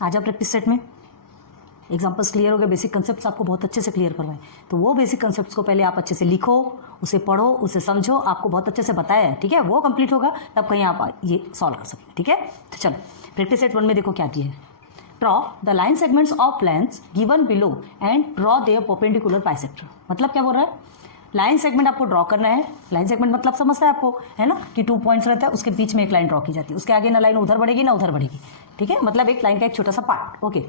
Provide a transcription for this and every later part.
आ जाओ practice set में। Examples clear हो गए, बेसिक कंसेप्ट्स आपको बहुत अच्छे से क्लियर करवाए, तो वो बेसिक कंसेप्ट्स को पहले आप अच्छे से लिखो, उसे पढ़ो, उसे समझो, आपको बहुत अच्छे से बताया है, ठीक है। वो कंप्लीट होगा तब कहीं आप ये सॉल्व कर सकते हैं, ठीक है। तो चलो प्रैक्टिस सेट 1 में देखो क्या किया है। Draw the line segments of lengths given below and draw their perpendicular bisector. मतलब क्या बोल रहा है, लाइन सेगमेंट आपको ड्रॉ करना है। लाइन सेगमेंट मतलब समझता है आपको, है ना, कि 2 पॉइंट्स रहता है, उसके बीच में एक लाइन ड्रॉ की जाती है, उसके आगे ना लाइन उधर बढ़ेगी ना उधर बढ़ेगी, ठीक है। मतलब एक लाइन का एक छोटा सा पार्ट, ओके,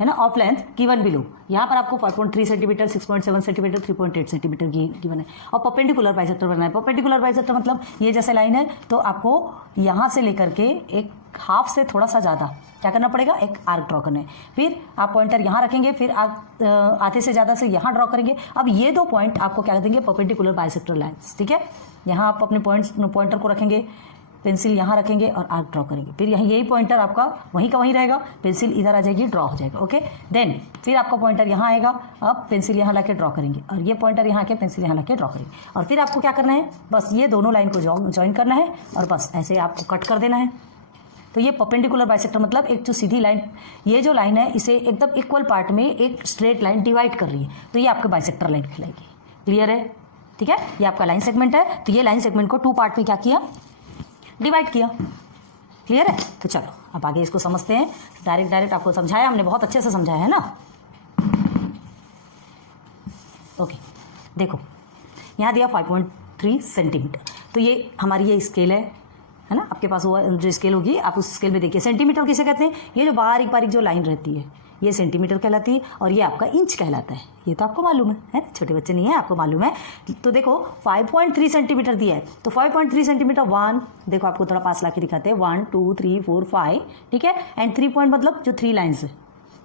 है ना। ऑफ लेंथ गिवन बिलो, यहाँ पर आपको 5.3 सेंटीमीटर, 6.7 सेंटीमीटर, 3.8 सेंटीमीटर गिवन है। और परपेंडिकुलर बाइसेक्टर बनना है। परपेंडिकुलर बाइसेक्टर मतलब ये जैसे लाइन है, तो आपको यहाँ से लेकर के एक हाफ से थोड़ा सा ज़्यादा क्या करना पड़ेगा, एक आर्क ड्रॉ करना है। फिर आप पॉइंटर यहाँ रखेंगे, फिर आप आधे से ज़्यादा से यहाँ ड्रॉ करेंगे। अब ये 2 पॉइंट आपको क्या देंगे, परपेंडिकुलर बाइसेक्टर लाइन्स, ठीक है। यहाँ आप अपने पॉइंटर को रखेंगे, पेंसिल यहाँ रखेंगे और आर्क ड्रॉ करेंगे। फिर यहाँ यही पॉइंटर आपका वहीं का वहीं रहेगा, पेंसिल इधर आ जाएगी, ड्रॉ हो जाएगा, ओके। देन फिर आपका पॉइंटर यहाँ आएगा, अब पेंसिल यहाँ लाके ड्रॉ करेंगे, और ये पॉइंटर यहाँ के पेंसिल यहाँ लाके ड्रॉ करेंगे। और फिर आपको क्या करना है, बस ये दोनों लाइन को ज्वाइन करना है और बस ऐसे आपको कट कर देना है। तो ये परपेंडिकुलर बाइसेक्टर मतलब एक जो सीधी लाइन, ये जो लाइन है इसे एकदम इक्वल पार्ट में एक स्ट्रेट लाइन डिवाइड कर रही है, तो ये आपके बाइसेक्टर लाइन कहलाएगी। क्लियर है, ठीक है। ये आपका लाइन सेगमेंट है, तो ये लाइन सेगमेंट को 2 पार्ट में क्या किया, डिवाइड किया। क्लियर है। तो चलो अब आगे इसको समझते हैं। डायरेक्ट आपको समझाया हमने, बहुत अच्छे से समझाया है ना। ओके, देखो यहाँ दिया 5.3 सेंटीमीटर, तो ये हमारी ये स्केल है ना। आपके पास वो जो स्केल होगी आप उस स्केल में देखिए। सेंटीमीटर किसे कहते हैं, ये जो बारीक बारीक जो लाइन रहती है ये सेंटीमीटर कहलाती है, और ये आपका इंच कहलाता है। ये तो आपको मालूम है ना, छोटे बच्चे नहीं है, आपको मालूम है। तो देखो 5.3 सेंटीमीटर दिया है, तो 5.3 सेंटीमीटर 1, देखो आपको थोड़ा पास ला के दिखाते हैं, 1 2 3 4 5, ठीक है। एंड 3 पॉइंट मतलब जो 3 लाइन्स है,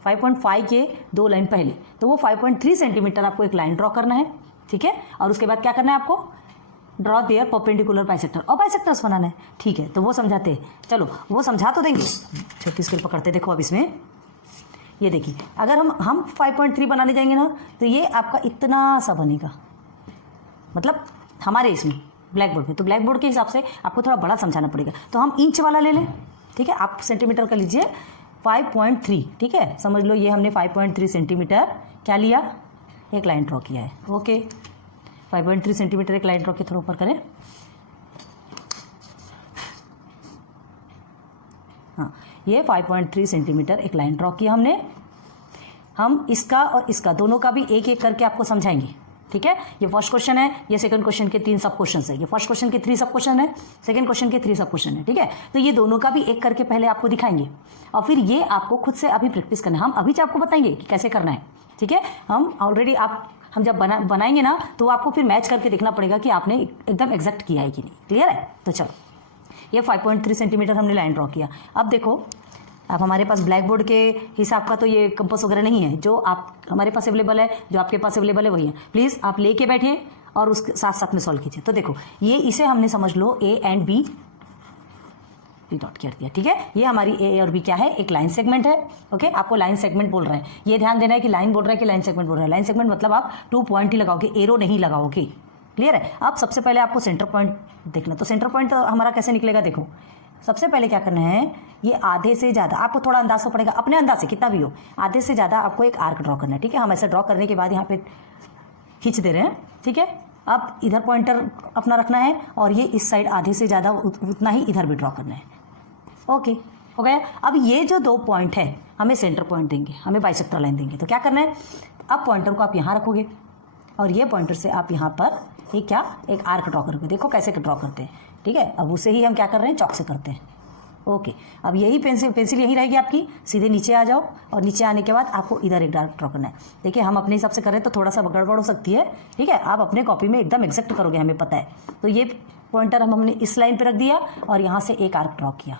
5.5 के 2 लाइन पहले, तो वो 5.3 सेंटीमीटर आपको एक लाइन ड्रॉ करना है, ठीक है। और उसके बाद क्या करना है आपको, ड्रॉ देयर परपेंडिकुलर बाइसेक्टर, और बाइसेक्टर्स बनाना है, ठीक है। तो वो समझाते हैं, चलो वो समझा तो देंगे। छोटी स्केल पकड़ते, देखो अब इसमें ये देखिए, अगर हम 5.3 बनाने जाएंगे ना, तो ये आपका इतना सा बनेगा, मतलब हमारे इसमें ब्लैक बोर्ड में। तो ब्लैक बोर्ड के हिसाब से आपको थोड़ा बड़ा समझाना पड़ेगा, तो हम इंच वाला ले लें, ठीक है। आप सेंटीमीटर का लीजिए 5.3, ठीक है। समझ लो ये हमने 5.3 सेंटीमीटर क्या लिया, एक लाइन ड्रॉ किया है, ओके। 5.3 सेंटीमीटर एक लाइन ड्रॉ के थोड़ा ऊपर करें, हाँ, ये 5.3 सेंटीमीटर एक लाइन ड्रॉ किया हमने। हम इसका और इसका दोनों का भी एक एक करके आपको समझाएंगे, ठीक है। ये फर्स्ट क्वेश्चन है, ये सेकंड क्वेश्चन के 3 सब क्वेश्चन है, ये फर्स्ट क्वेश्चन के 3 सब क्वेश्चन है, सेकंड क्वेश्चन के 3 सब क्वेश्चन है, ठीक है। तो ये दोनों का भी एक करके पहले आपको दिखाएंगे, और फिर ये आपको खुद से अभी प्रैक्टिस करना है। हम अभी आपको बताएंगे कि कैसे करना है, ठीक है। हम ऑलरेडी हम जब बनाएंगे ना, तो आपको फिर मैच करके देखना पड़ेगा कि आपने एकदम एग्जैक्ट किया है कि नहीं। क्लियर है। तो चलो ये 5.3 सेंटीमीटर हमने लाइन ड्रॉ किया। अब देखो, अब हमारे पास ब्लैक बोर्ड के हिसाब का तो ये कंपास वगैरह नहीं है, जो आप हमारे पास अवेलेबल है, जो आपके पास अवेलेबल है वही है। प्लीज़ आप लेके बैठिए और उसके साथ साथ में सॉल्व कीजिए। तो देखो ये इसे हमने समझ लो ए एंड बी डॉट कर दिया, ठीक है। ये हमारी ए और बी क्या है, एक लाइन सेगमेंट है, ओके। आपको लाइन सेगमेंट बोल रहे हैं, ये ध्यान देना है कि लाइन बोल रहा है कि लाइन सेगमेंट बोल रहा है। लाइन सेगमेंट मतलब आप 2 पॉइंट ही लगाओगे, एरो नहीं लगाओगे। क्लियर है। अब सबसे पहले आपको सेंटर पॉइंट देखना, तो सेंटर पॉइंट हमारा कैसे निकलेगा, देखो सबसे पहले क्या करना है, ये आधे से ज़्यादा आपको थोड़ा अंदाज तो पड़ेगा, अपने अंदाज से कितना भी हो, आधे से ज़्यादा आपको एक आर्क ड्रॉ करना है, ठीक है। हम ऐसे ड्रॉ करने के बाद यहाँ पे खींच दे रहे हैं, ठीक है। अब इधर पॉइंटर अपना रखना है, और ये इस साइड आधे से ज़्यादा उतना ही इधर भी ड्रॉ करना है, ओके, हो गया। अब ये जो 2 पॉइंट है हमें सेंटर पॉइंट देंगे, हमें बाइसेक्टर लाइन देंगे। तो क्या करना है, अब पॉइंटर को आप यहाँ रखोगे, और ये पॉइंटर से आप यहाँ पर एक आर्क ड्रॉ करोगे। देखो कैसे ड्रॉ करते हैं, ठीक है। अब उसे ही हम क्या कर रहे हैं, चॉक से करते हैं, ओके। अब यही पेंसिल यही रहेगी आपकी, सीधे नीचे आ जाओ, और नीचे आने के बाद आपको इधर एक डार्क ड्रॉ करना है। देखिए हम अपने हिसाब से करें तो थोड़ा सा गड़बड़ हो सकती है, ठीक है। आप अपने कॉपी में एकदम एग्जैक्ट करोगे, हमें पता है। तो ये पॉइंटर हमने इस लाइन पे रख दिया, और यहाँ से एक आर्क ड्रॉ किया,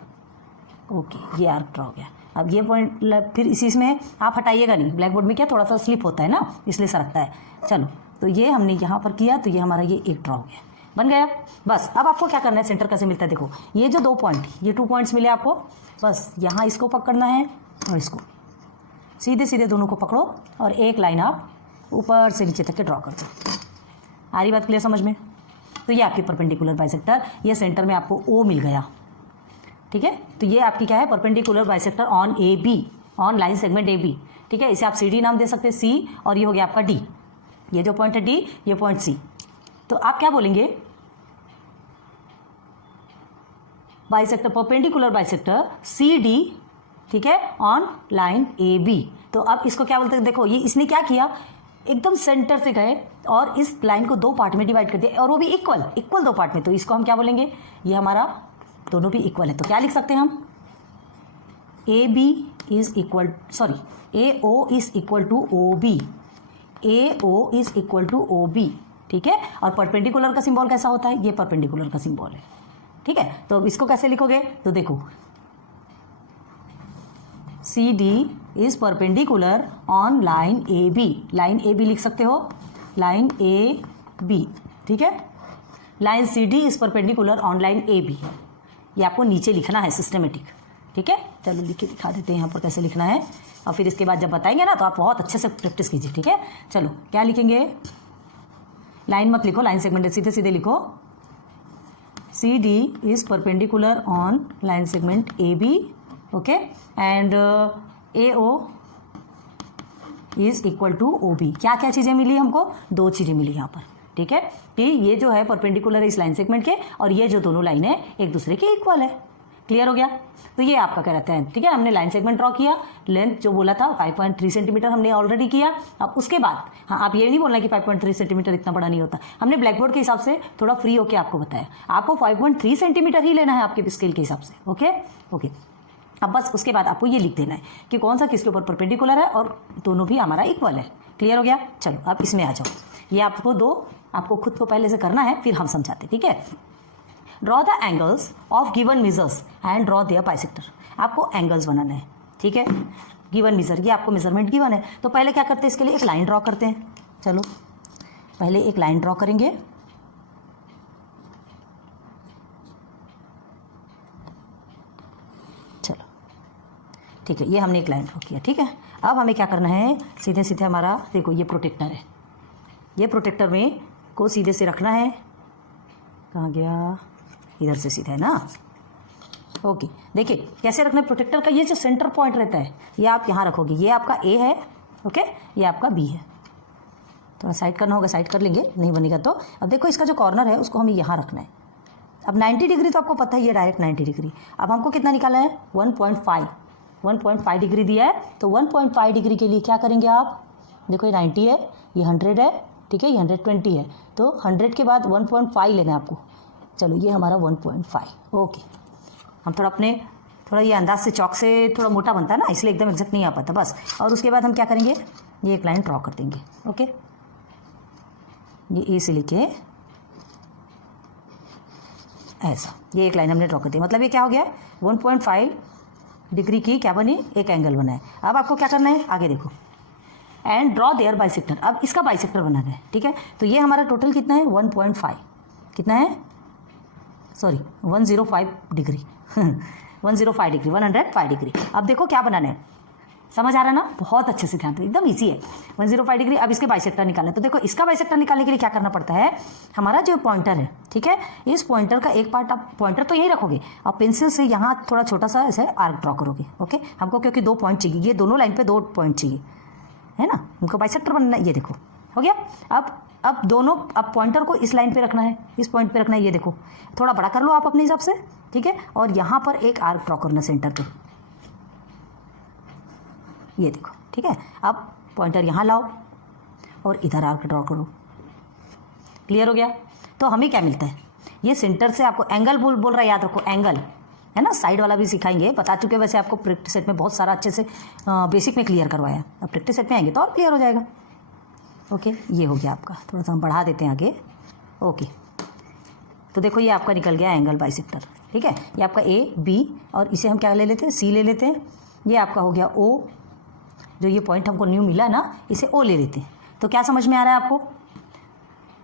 ओके, ये आर्क ड्रॉ हो गया। अब ये पॉइंट फिर इसी में आप हटाइएगा नहीं, ब्लैक बोर्ड में क्या थोड़ा सा स्लिप होता है ना, इसलिए सरकता है। चलो, तो ये हमने यहाँ पर किया, तो ये हमारा ये एक ड्रॉ हो गया, बन गया। बस अब आपको क्या करना है, सेंटर कैसे मिलता है, देखो ये जो 2 पॉइंट, ये 2 पॉइंट्स मिले आपको, बस यहाँ इसको पकड़ना है और इसको सीधे सीधे दोनों को पकड़ो, और एक लाइन आप ऊपर से नीचे तक के ड्रॉ कर दो। आ रही बात क्लियर समझ में। तो ये आपकी परपेंडिकुलर बाइसेक्टर, ये सेंटर में आपको ओ मिल गया, ठीक है। तो ये आपकी क्या है, perpendicular bisector on A B, on line segment AB, ठीक है। इसे आप CD नाम दे सकते हैं, C, और ये हो गया आपका D, ये जो पॉइंट है D, ये पॉइंट C। तो आप क्या बोलेंगे, बाइसेक्टर, परपेंडिकुलर बाइसेक्टर CD, ठीक है, ऑन लाइन AB। तो अब इसको क्या बोलते हैं, देखो ये इसने क्या किया, एकदम सेंटर से गए और इस लाइन को दो पार्ट में डिवाइड कर दिया, और वो भी इक्वल दो पार्ट में। तो इसको हम क्या बोलेंगे, ये हमारा दोनों भी इक्वल है। तो क्या लिख सकते हैं हम, AB is equal, sorry, AO is equal to OB, AO is equal to OB, ठीक है। और परपेंडिकुलर का सिंबल कैसा होता है, ये परपेंडिकुलर का सिंबल है, ठीक है। तो इसको कैसे लिखोगे, तो देखो CD is perpendicular on line AB, line AB लिख सकते हो, लाइन AB, ठीक है। Line CD is perpendicular on line AB, ये आपको नीचे लिखना है सिस्टमेटिक, ठीक है। चलो लिख के दिखा देते हैं यहाँ पर कैसे लिखना है, और फिर इसके बाद जब बताएंगे ना तो आप बहुत अच्छे से प्रैक्टिस कीजिए, ठीक है। चलो क्या लिखेंगे, लाइन मत लिखो, लाइन सेगमेंट सीधे सीधे लिखो, CD is perpendicular on line segment AB, okay, and AO is equal to OB। क्या क्या चीज़ें मिली हमको, दो चीज़ें मिली यहाँ पर, ठीक है, कि ये जो है परपेंडिकुलर है इस लाइन सेगमेंट के, और ये जो दोनों लाइन है एक दूसरे के इक्वल है। क्लियर हो गया। तो ये आपका क्या रहता है, ठीक है। हमने लाइन सेगमेंट ड्रॉ किया, लेंथ जो बोला था 5.3 सेंटीमीटर हमने ऑलरेडी किया। अब उसके बाद हाँ, आप ये नहीं बोलना कि 5.3 सेंटीमीटर इतना बड़ा नहीं होता, हमने ब्लैक बोर्ड के हिसाब से थोड़ा फ्री होकर आपको बताया, आपको 5.3 सेंटीमीटर ही लेना है आपके स्केल के हिसाब से, ओके ओके। अब बस उसके बाद आपको ये लिख देना है कि कौन सा किसके ऊपर परपेंडिकुलर है और दोनों भी हमारा इक्वल है। क्लियर हो गया। चलो अब इसमें आ जाओ, ये आपको खुद को पहले से करना है, फिर हम समझाते, ठीक है। Draw the angles of given measures and draw their bisector. आपको एंगल्स बनाना है, ठीक है। गिवन मेजर, ये आपको मेजरमेंट गिवन है, तो पहले क्या करते हैं, इसके लिए एक लाइन ड्रॉ करते हैं। चलो पहले एक लाइन ड्रॉ करेंगे, चलो ठीक है, ये हमने एक लाइन ड्रॉ किया, ठीक है। अब हमें क्या करना है, सीधे सीधे हमारा देखो ये प्रोटेक्टर है, ये प्रोटेक्टर में को सीधे से रखना है, कहाँ गया, इधर से सीधा है ना, ओके। देखिए कैसे रखना है प्रोटेक्टर का, ये जो सेंटर पॉइंट रहता है ये आप यहाँ रखोगे, ये आपका A है, ओके, ये आपका B है। थोड़ा साइड करना होगा, साइड कर लेंगे, नहीं बनेगा तो। अब देखो इसका जो कॉर्नर है उसको हमें यहाँ रखना है। अब 90 डिग्री तो आपको पता ही है, डायरेक्ट 90 डिग्री। अब हमको कितना निकाला है, 1.5 डिग्री दिया है, तो 1.5 डिग्री के लिए क्या करेंगे आप, देखो ये 90 है, ये 100 है, ठीक है, ये 120 है, तो 100 के बाद 1.5 लेना है आपको। चलो ये हमारा 1.5, ओके। हम थोड़ा ये अंदाज से चौक से थोड़ा मोटा बनता है ना, इसलिए एकदम एग्जैक्ट नहीं आ पाता बस। और उसके बाद हम क्या करेंगे, ये एक लाइन ड्रॉ कर देंगे, ओके। ये ए से लेके ऐसा, ये एक लाइन हमने ड्रॉ कर दी, मतलब ये क्या हो गया, 1.5 डिग्री की क्या बनी, एक एंगल बना है। अब आपको क्या करना है, आगे देखो, एंड ड्रॉ देयर बाइसेक्टर। अब इसका बाइसेक्टर बनाना है, ठीक है। तो ये हमारा टोटल कितना है, 1.5, कितना है, सॉरी 105 डिग्री 105 डिग्री, 105 डिग्री। अब देखो क्या बनाना है, समझ आ रहा है ना, बहुत अच्छे से ध्यान दो, एकदम इजी है। 105 डिग्री। अब इसके बाइसेक्टर निकालना है, तो देखो इसका बाइसेक्टर निकालने के लिए क्या करना पड़ता है, हमारा जो पॉइंटर है, ठीक है, इस पॉइंटर का एक पार्ट, आप पॉइंटर तो यही रखोगे, आप पेंसिल से यहाँ थोड़ा छोटा सा ऐसे आर्क ड्रॉ करोगे, ओके। हमको क्योंकि 2 पॉइंट चाहिए, ये दोनों लाइन पे 2 पॉइंट चाहिए, है ना, हमको बाइसेक्टर बनना है। ये देखो हो गया। अब दोनों, अब पॉइंटर को इस लाइन पे रखना है, इस पॉइंट पे रखना है, ये देखो थोड़ा बड़ा कर लो आप अपने हिसाब से, ठीक है। और यहाँ पर एक आर्क ड्रॉ करना सेंटर पे, ये देखो, ठीक है। अब पॉइंटर यहाँ लाओ और इधर आर्क ड्रॉ करो। क्लियर हो गया। तो हमें क्या मिलता है, ये सेंटर से आपको एंगल बोल रहा है, याद रखो एंगल है ना, साइड वाला भी सिखाएंगे, बता चुके वैसे आपको प्रैक्टिस सेट में बहुत सारा अच्छे से बेसिक में क्लियर करवाया। अब प्रैक्टिस सेट में आएंगे तो और क्लियर हो जाएगा, ओके। ये हो गया आपका, थोड़ा सा हम बढ़ा देते हैं आगे, ओके। तो देखो ये आपका निकल गया एंगल बाइसेक्टर, ठीक है। ये आपका A B, और इसे हम क्या ले लेते हैं, C ले लेते हैं। ये आपका हो गया O, जो ये पॉइंट हमको न्यू मिला ना, इसे O ले लेते हैं। तो क्या समझ में आ रहा है आपको,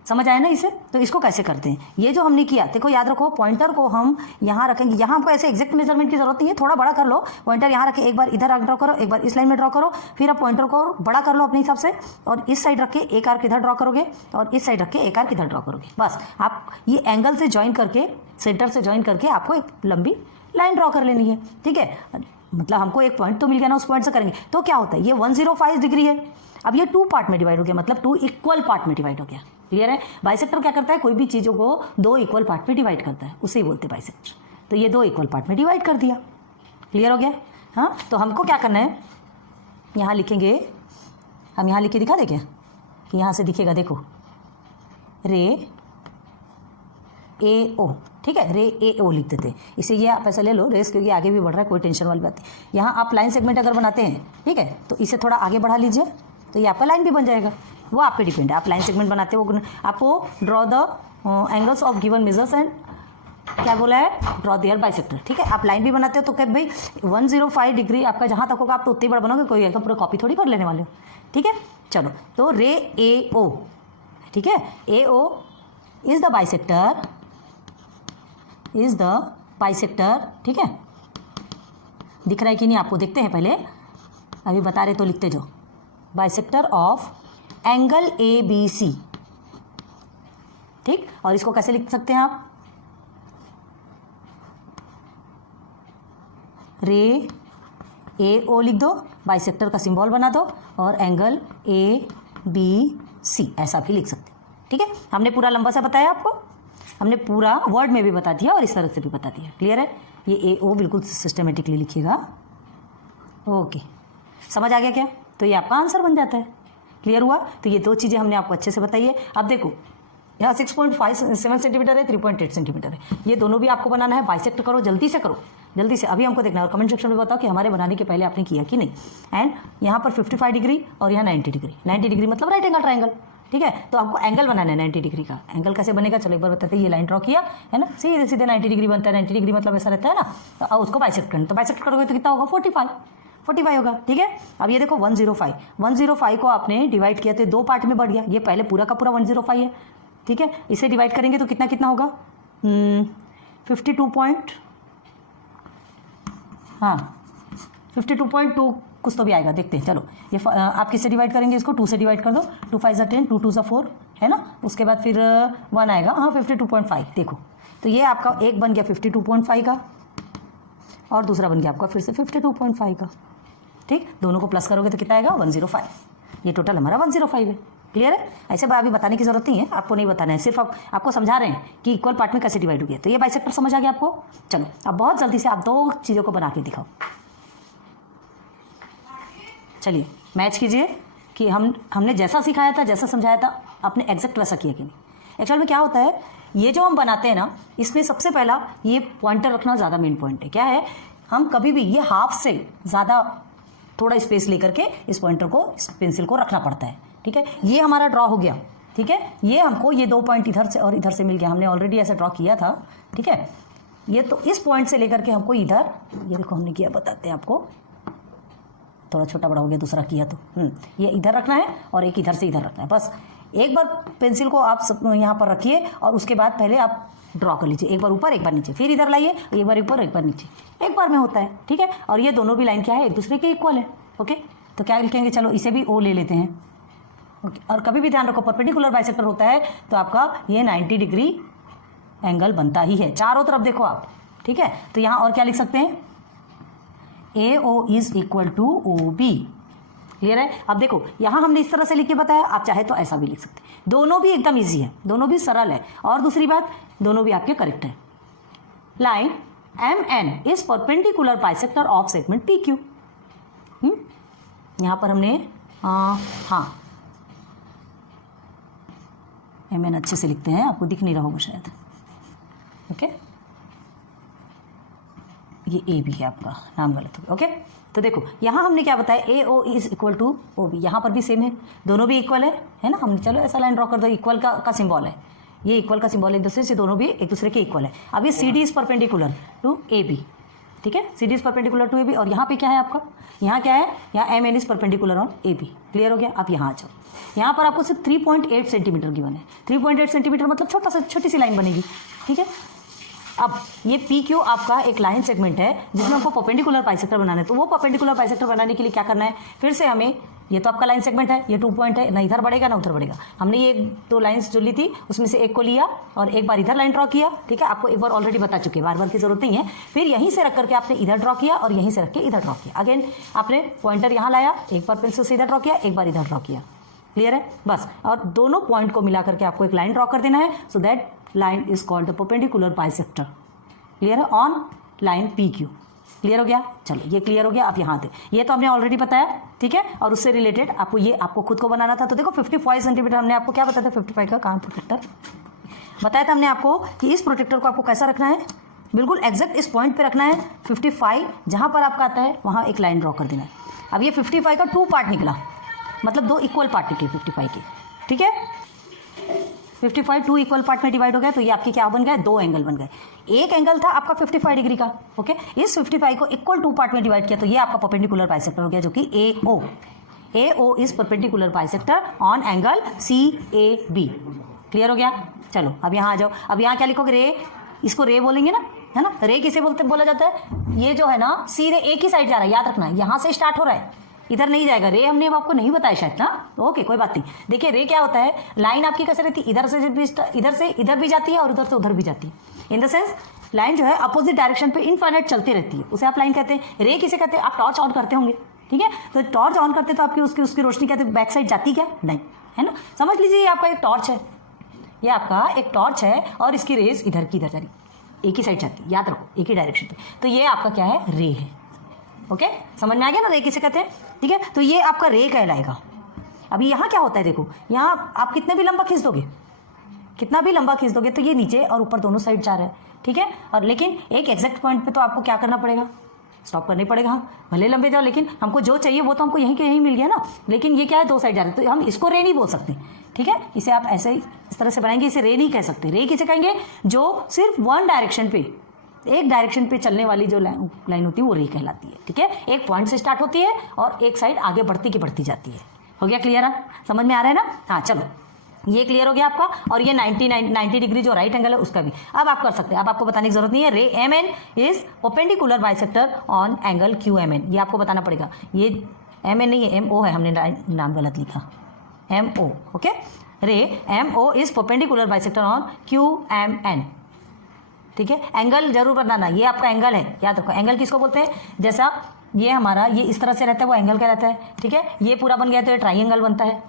समझ आया ना इसे। तो इसको कैसे करते हैं, ये जो हमने किया, देखो याद रखो पॉइंटर को हम यहाँ रखेंगे, यहाँ हमको ऐसे एग्जैक्ट मेजरमेंट की जरूरत नहीं है, थोड़ा बड़ा कर लो, पॉइंटर यहाँ रखे, एक बार इधर आर्क ड्रॉ करो, एक बार इस लाइन में ड्रॉ करो, फिर आप पॉइंटर को बड़ा कर लो अपने हिसाब से, और इस साइड रख के एक आर्क इधर ड्रॉ करोगे, और इस साइड रख के एक आर्क इधर ड्रॉ करोगे। बस आप ये एंगल से ज्वाइन करके, सेंटर से ज्वाइन करके आपको एक लंबी लाइन ड्रॉ कर लेनी है, ठीक है। मतलब हमको एक पॉइंट तो मिल गया ना, उस पॉइंट से करेंगे तो क्या होता है, ये 105 डिग्री है। अब ये 2 पार्ट में डिवाइड हो गया, मतलब 2 इक्वल पार्ट में डिवाइड हो गया। क्लियर है? बाइसेक्टर क्या करता है, कोई भी चीज़ों को 2 इक्वल पार्ट में डिवाइड करता है, उसे ही बोलते हैं बाइसेक्टर। तो ये 2 इक्वल पार्ट में डिवाइड कर दिया। क्लियर हो गया? हाँ, तो हमको क्या करना है, यहाँ लिखेंगे, हम यहाँ लिख के दिखा दें क्या, कि यहाँ से दिखेगा, देखो रे ए ओ, ठीक है, रे ए ओ लिख देते हैं। इसे ये आप ऐसा ले लो रेस, क्योंकि आगे भी बढ़ रहा है, कोई टेंशन वाली बात नहीं। यहाँ आप लाइन सेगमेंट अगर बनाते हैं, ठीक है, तो इसे थोड़ा आगे बढ़ा लीजिए, तो ये आपका लाइन भी बन जाएगा। वो आप पे डिपेंड है, आप लाइन सेगमेंट बनाते हो, आपको draw the angles of given measures and क्या बोला है, ड्रॉ देयर बाइसेक्टर। ठीक है, आप लाइन भी बनाते हो तो क्या भाई 105 डिग्री आपका जहाँ तक होगा आप तो उतनी बड़ा बनोगे, कोई एकदम पूरा कॉपी थोड़ी कर लेने वाले हो। ठीक है, चलो, तो रे ए ओ, ठीक है, ए ओ इज द बाइसेक्टर, ठीक है, दिख रहा है कि नहीं आपको, देखते हैं पहले, अभी बता रहे तो लिखते जाओ, bisector of angle A B C. ठीक, और इसको कैसे लिख सकते हैं आप, रे ए ओ लिख दो, बाइसेक्टर का सिंबल बना दो और एंगल ए बी सी ऐसा भी लिख सकते हैं। ठीक है, हमने पूरा लंबा सा बताया आपको, हमने पूरा वर्ड में भी बता दिया और इस तरह से भी बता दिया। क्लियर है? ये ए ओ बिल्कुल सिस्टमेटिकली लिखिएगा। ओके, समझ आ गया क्या? तो ये आपका आंसर बन जाता है। क्लियर हुआ? तो ये 2 चीज़ें हमने आपको अच्छे से बताई है। अब देखो, यहाँ 6.57 सेंटीमीटर है, 3.8 सेंटीमीटर है, ये दोनों भी आपको बनाना है। बाइसेक्ट करो, जल्दी से करो, जल्दी से, अभी हमको देखना है। और कमेंट सेक्शन में बताओ कि हमारे बनाने के पहले आपने किया कि नहीं। एंड यहाँ पर 55 डिग्री और यहाँ 90 डिग्री, 90 डिग्री मतलब राइट एंगल ट्राइंगल। ठीक है, तो आपको एंगल बनाना है 90 डिग्री का। एंगल कैसे बनेगा, चलो एक बार बताते हैं। ये लाइन ड्रॉ किया है ना, सीधे सीधे 90 डिग्री बनता है। 90 डिग्री मतलब ऐसा रहता है ना, तो अब उसको बाइसेक्ट करना, तो बाइसेक्ट करोगे तो कितना होगा, 45 होगा। ठीक है, अब ये देखो 105 को आपने डिवाइड किया तो 2 पार्ट में बढ़ गया। ये पहले पूरा का पूरा 105 है। ठीक है, इसे डिवाइड करेंगे तो कितना कितना होगा, 52.2 कुछ तो भी आएगा, देखते हैं। चलो, ये आप किससे डिवाइड करेंगे इसको, 2 से डिवाइड कर दो, 2 5 = 10, 2 2 = 4 है ना, उसके बाद फिर 1 आएगा। हाँ, 52.5। देखो, तो ये आपका एक बन गया 52.5 का और दूसरा बन गया आपका फिर से 52.5 का। ठीक, दोनों को प्लस करोगे तो कितना आएगा, 105। ये टोटल हमारा 105 है। क्लियर है? ऐसे अभी बताने की जरूरत नहीं है, आपको नहीं बताना है, सिर्फ आपको समझा रहे हैं कि इक्वल पार्ट में कैसे डिवाइड हो गया। तो ये बाइसेक्टर समझ आ गया आपको। चलो, अब बहुत जल्दी से आप 2 चीज़ों को बना के दिखाओ। चलिए मैच कीजिए कि हमने जैसा सिखाया था, जैसा समझाया था, आपने एग्जैक्ट वैसा किया कि नहीं। एक्चुअल में क्या होता है, ये जो हम बनाते हैं ना, इसमें सबसे पहला ये पॉइंटर रखना ज़्यादा मेन पॉइंट है। क्या है, हम कभी भी ये हाफ से ज़्यादा थोड़ा स्पेस लेकर के इस पॉइंटर को, इस पेंसिल को रखना पड़ता है। ठीक है, ये हमारा ड्रॉ हो गया। ठीक है, ये हमको ये 2 पॉइंट इधर से और इधर से मिल गया, हमने ऑलरेडी ऐसे ड्रॉ किया था। ठीक है, ये तो इस पॉइंट से लेकर के हमको इधर, ये देखो हमने किया, बताते हैं आपको, थोड़ा छोटा बड़ा हो गया दूसरा किया तो, ये इधर रखना है और एक इधर से इधर रखना है। बस एक बार पेंसिल को आप यहाँ पर रखिए और उसके बाद पहले आप ड्रॉ कर लीजिए, एक बार ऊपर एक बार नीचे, फिर इधर लाइए, एक बार ऊपर एक बार नीचे, एक बार में होता है। ठीक है, और ये दोनों भी लाइन क्या है, एक दूसरे के इक्वल है। ओके, तो क्या लिखेंगे, चलो इसे भी ओ ले लेते हैं। ओके, और कभी भी ध्यान रखो, परपेंडिकुलर बाइसेक्टर होता है तो आपका ये 90 डिग्री एंगल बनता ही है, चारों तरफ देखो आप। ठीक है, तो यहाँ और क्या लिख सकते हैं, AO is equal to OB। Clear है? अब देखो, यहाँ हमने इस तरह से लिख के बताया, आप चाहे तो ऐसा भी लिख सकते हैं। दोनों भी एकदम इजी है, दोनों भी सरल है, और दूसरी बात, दोनों भी आपके करेक्ट है। Line MN is perpendicular bisector of segment PQ। यहाँ पर हमने हाँ MN अच्छे से लिखते हैं, आपको दिख नहीं रहा होगा शायद। ओके, ये AB है, आपका नाम गलत हो गया। ओके, तो देखो यहाँ हमने क्या बताया, AO is equal to OB। यहाँ पर भी सेम है, दोनों भी इक्वल है ना। हमने चलो ऐसा लाइन ड्रॉ कर दो, इक्वल का सिंबल है, ये इक्वल का सिंबल है, एक दूसरे से, दोनों भी एक दूसरे के इक्वल है। अब ये CD is perpendicular to AB। ठीक है, CD is perpendicular to AB। और यहाँ पे क्या है आपका, यहाँ क्या है, यहाँ MN is perpendicular on AB। Clear हो गया? आप यहाँ आ जाओ, यहाँ पर आपको सिर्फ 3.8 सेंटीमीटर गिवन है। 3.8 सेंटीमीटर मतलब छोटी सी लाइन बनेगी। ठीक है, अब ये PQ आपका एक लाइन सेगमेंट है जिसमें हमको परपेंडिकुलर बाइसेक्टर बनाना है। तो वो परपेंडिकुलर बाइसेक्टर बनाने के लिए क्या करना है, फिर से हमें ये तो आपका लाइन सेगमेंट है, ये 2 पॉइंट है, ना इधर बढ़ेगा ना उधर बढ़ेगा। हमने ये 2 लाइंस जो ली थी उसमें से एक को लिया और एक बार इधर लाइन ड्रॉ किया, ठीक है। आपको एक बार ऑलरेडी बता चुके हैं, बार बार की जरूरत नहीं है। फिर यहीं से रख करके आपने इधर ड्रॉ किया और यहीं से रख के इधर ड्रॉ किया। अगेन आपने पॉइंटर यहाँ लाया, एक बार पेंसिल से इधर ड्रॉ किया, एक बार इधर ड्रॉ किया। क्लियर है बस। और दोनों पॉइंट को मिला करके आपको एक लाइन ड्रॉ कर देना है। So that line is called the perpendicular bisector. Clear है, ऑन लाइन PQ। क्लियर हो गया, चलो ये क्लियर हो गया। आप यहाँ थे, ये तो हमने ऑलरेडी बताया, ठीक है। और उससे रिलेटेड आपको ये आपको खुद को बनाना था। तो देखो 55 सेंटीमीटर हमने आपको क्या बताया था, 55 का कहाँ प्रोटेक्टर बताया था हमने आपको कि इस प्रोटेक्टर को आपको कैसा रखना है, बिल्कुल एग्जैक्ट इस पॉइंट पे रखना है। 55 जहाँ पर आपका आता है वहाँ एक लाइन ड्रॉ कर देना है। अब ये 55 का 2 पार्ट निकला, मतलब 2 इक्वल पार्ट निकले 55 के, ठीक है। 55 2 इक्वल पार्ट में डिवाइड हो गया, तो ये आपके क्या बन गए, 2 एंगल बन गए। एक एंगल था आपका 55 डिग्री का, ओके। इस 55 को इक्वल 2 पार्ट में डिवाइड किया, तो ये आपका परपेंडिकुलर बाइसेक्टर हो गया, जो कि AO। AO is perpendicular bisector on angle CAB। Clear हो गया, चलो अब यहाँ आ जाओ। अब यहाँ क्या लिखोगे, रे, इसको रे बोलेंगे ना, है ना। रे किसे बोला जाता है, ये जो है ना सीधे एक ही साइड जा रहा है, याद रखना, यहाँ से स्टार्ट हो रहा है, इधर नहीं जाएगा। रे हमने आपको नहीं बताया शायद ना, ओके कोई बात नहीं। देखिए रे क्या होता है, लाइन आपकी कैसे रहती है, इधर से इधर भी जाती है और उधर से उधर भी जाती है। इन द सेंस लाइन जो है अपोजिट डायरेक्शन पे इनफाइनाइट चलती रहती है, उसे आप लाइन कहते हैं। रे किसे कहते हैं, आप टॉर्च ऑन करते होंगे, ठीक है। तो टॉर्च ऑन करते तो आपकी उसकी रोशनी कहते बैक साइड जाती क्या, नहीं, है ना। समझ लीजिए ये आपका एक टॉर्च है, ये आपका एक टॉर्च है और इसकी रेस इधर की इधर जा रही, एक ही साइड जाती है, याद रखो, एक ही डायरेक्शन पे। तो ये आपका क्या है, रे है, ओके। समझ में आ गया ना, रे किसे कहते हैं, ठीक है। तो ये आपका रे कहलाएगा। अभी यहाँ क्या होता है, देखो यहाँ आप कितने भी लंबा खींच दोगे, कितना भी लंबा खींच दोगे, तो ये नीचे और ऊपर दोनों साइड जा रहा है, ठीक है। और लेकिन एक एग्जैक्ट पॉइंट पे तो आपको क्या करना पड़ेगा, स्टॉप करना पड़ेगा। हाँ भले लंबे जाओ, लेकिन हमको जो चाहिए वो तो हमको यहीं के यहीं मिल गया ना। लेकिन ये क्या है, 2 साइड जा रहे हैं, तो हम इसको रे नहीं बोल सकते, ठीक है। इसे आप ऐसे ही इस तरह से बनाएंगे, इसे रे नहीं कह सकते। रे किसे कहेंगे, जो सिर्फ वन डायरेक्शन पे, एक डायरेक्शन पे चलने वाली जो लाइन होती है वो रे कहलाती है, ठीक है। एक पॉइंट से स्टार्ट होती है और एक साइड आगे बढ़ती की बढ़ती जाती है। हो गया क्लियर, समझ में आ रहा है ना। हाँ चलो ये क्लियर हो गया आपका। और ये 90 डिग्री जो राइट एंगल है उसका भी अब आप कर सकते हैं। अब आपको बताने की जरूरत नहीं है। रे MN is perpendicular bisector on angle QMN, ये आपको बताना पड़ेगा। ये MN नहीं है, MO है, हमने नाम गलत लिखा, MO, ओके। रे MO is perpendicular bisector on QMN, ठीक है। एंगल जरूर बताना, ये आपका एंगल है, याद रखो। एंगल किसको बोलते हैं, जैसा ये हमारा ये इस तरह से रहता है वो एंगल क्या रहता है, ठीक है। ये पूरा बन गया तो ये ट्राइंगल बनता है,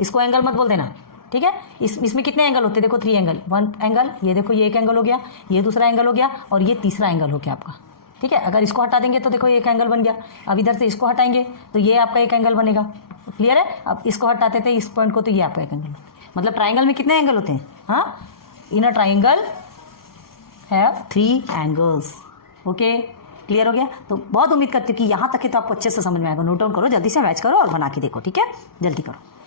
इसको एंगल मत बोल देना, ठीक है। इसमें कितने एंगल होते हैं, देखो 3 एंगल, 1 एंगल, ये देखो ये एक एंगल हो गया, ये दूसरा एंगल हो गया और ये तीसरा एंगल हो गया आपका, ठीक है। अगर इसको हटा देंगे तो देखो ये एक एंगल बन गया। अब इधर से इसको हटाएंगे तो ये आपका एक एंगल बनेगा, क्लियर है। अब इसको हटाते थे इस पॉइंट को, तो ये आपका एक एंगल, मतलब ट्राइंगल में कितने एंगल होते हैं, हाँ। In a triangle have 3 angles, okay. Clear हो गया। तो बहुत उम्मीद करती हूँ कि यहाँ तक है तो आपको अच्छे से समझ में आएगा। नोट डाउन करो, जल्दी से मैच करो और बना के देखो, ठीक है, जल्दी करो।